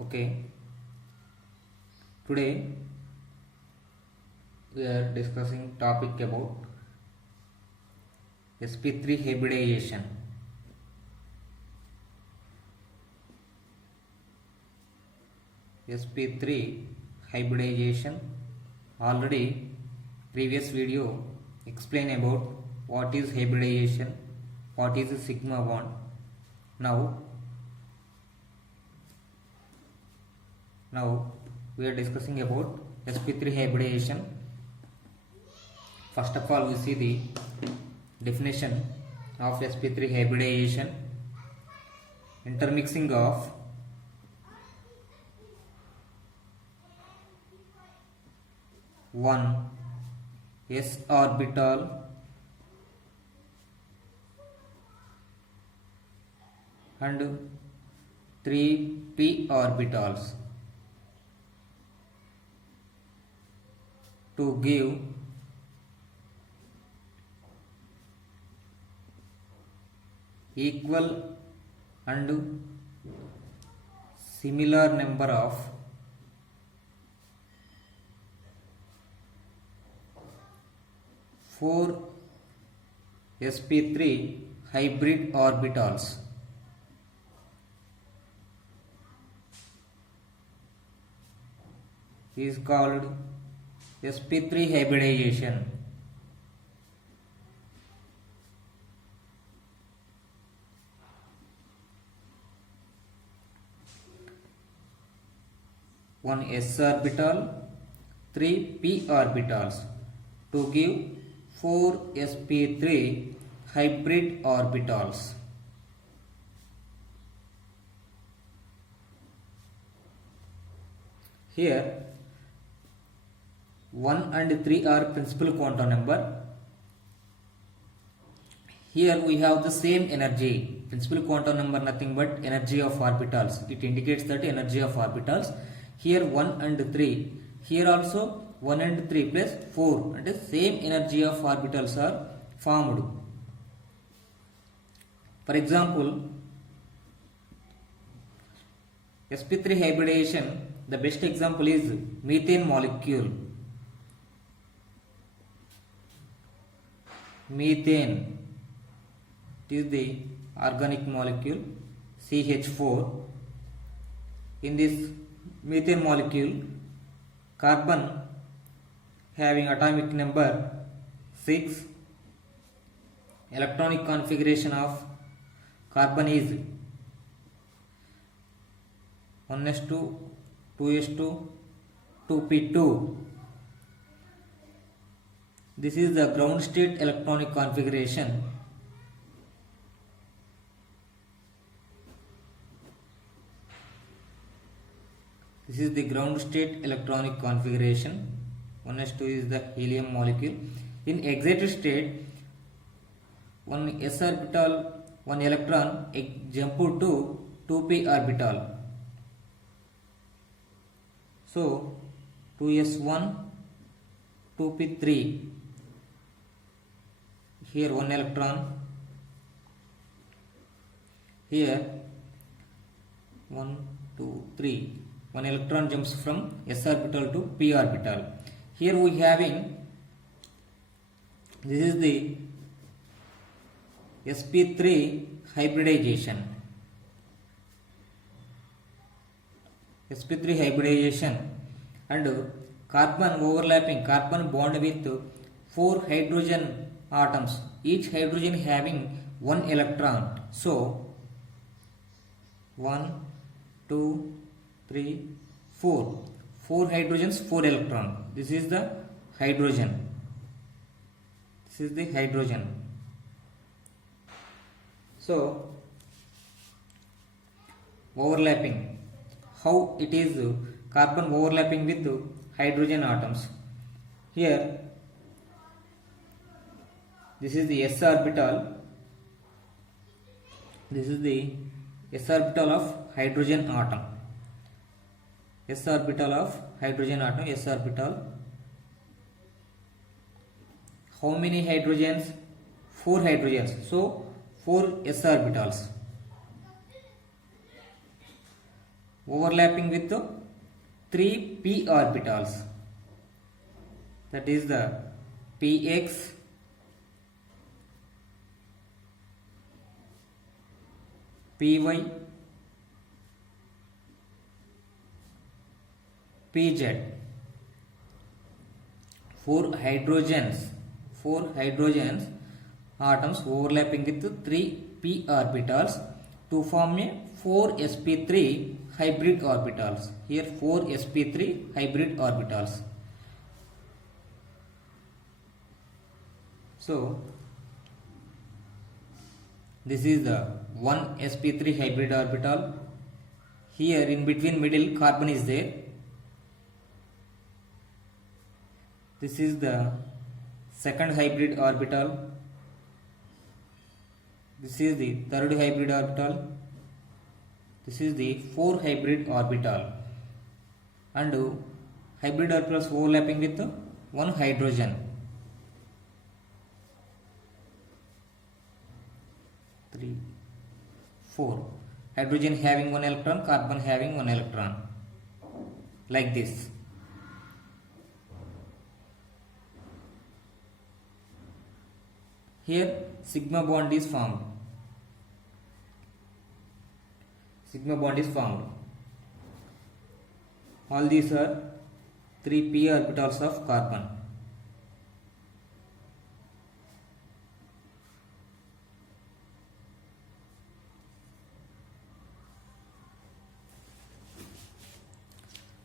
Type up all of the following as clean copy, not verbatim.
Okay, today we are discussing topic about sp3 hybridization. sp3 hybridization. Already previous video explain about what is hybridization, what is a sigma bond. Now we are discussing about sp3 hybridization. First of all, we see the definition of sp3 hybridization: intermixing of one s orbital and three p orbitals to give equal and similar number of four sp3 hybrid orbitals. Is called sp3 hybridization. One s orbital, three p orbitals to give four sp3 hybrid orbitals. Here 1 and 3 are principal quantum number. Here we have the same energy. Principal quantum number nothing but energy of orbitals. It indicates that energy of orbitals. Here 1 and 3. Here also 1 and 3 plus 4, and the same energy of orbitals are formed. For example, sp3 hybridization, the best example is methane molecule. Methane, it is the organic molecule CH4. In this methane molecule, carbon having atomic number 6, electronic configuration of carbon is 1s2, 2s2, 2p2. This is the ground state electronic configuration. This is the ground state electronic configuration. 1s2 is the helium molecule. In excited state, one s orbital, one electron jump to 2p orbital. So 2s1, 2p3. Here one electron. Here 1, 2, 3. One electron jumps from s orbital to p orbital. Here we having, this is the sp3 hybridization. sp3 hybridization and carbon overlapping, carbon bond with 4 hydrogen atoms, each hydrogen having 1 electron. So 1, 2, 3, 4. 4 hydrogens, 4 electron. This is the hydrogen. This is the hydrogen. So overlapping, how it is carbon overlapping with hydrogen atoms. Here this is the s orbital. This is the s orbital of hydrogen atom. S orbital of hydrogen atom, s orbital. How many hydrogens? 4 hydrogens. So 4 s orbitals. overlapping with 3 p orbitals, that is the px, py, pz. Four hydrogens atoms overlapping with 3 p orbitals to form a 4sp3 hybrid orbitals. Here 4sp3 hybrid orbitals. So this is the 1sp3 hybrid orbital. Here in between middle carbon is there. This is the second hybrid orbital. This is the third hybrid orbital. This is the fourth hybrid orbital. And hybrid orbitals overlapping with one hydrogen. 3, 4. Hydrogen having one electron, carbon having one electron. Like this. Here sigma bond is formed. Sigma bond is formed. All these are 3 p orbitals of carbon.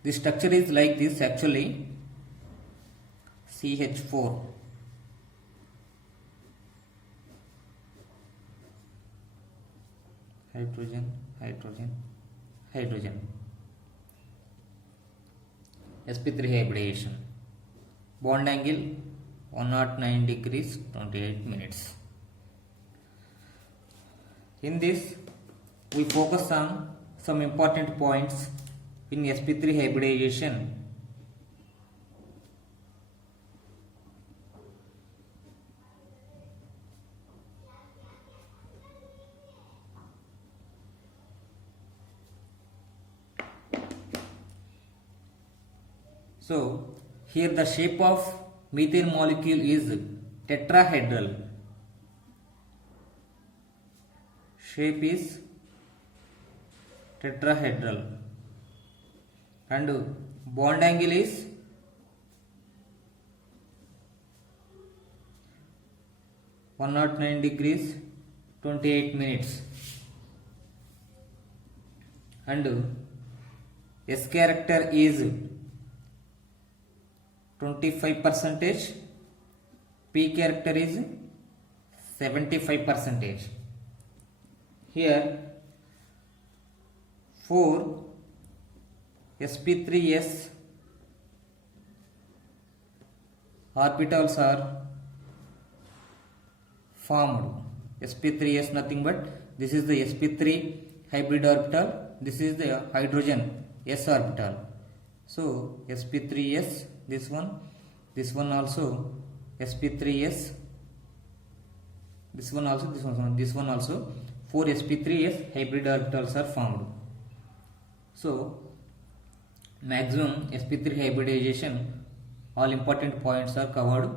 The structure is like this actually. CH4. Hydrogen, hydrogen, hydrogen. sp3 hybridization. Bond angle 109 degrees 28 minutes. In this, we focus on some important points in sp3 hybridization. So here the shape of methane molecule is tetrahedral. Shape is tetrahedral and bond angle is 109 degrees 28 minutes and S character is 25%, P character is 75%. Here 4 sp3s orbitals are formed. sp3s nothing but this is the sp3 hybrid orbital, this is the hydrogen s orbital. So sp3s, this one also sp3s, this one also 4 sp3s hybrid orbitals are formed. So maximum sp3 hybridization, all important points are covered.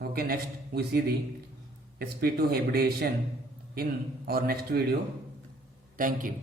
Okay, next we see the sp2 hybridization in our next video. Thank you.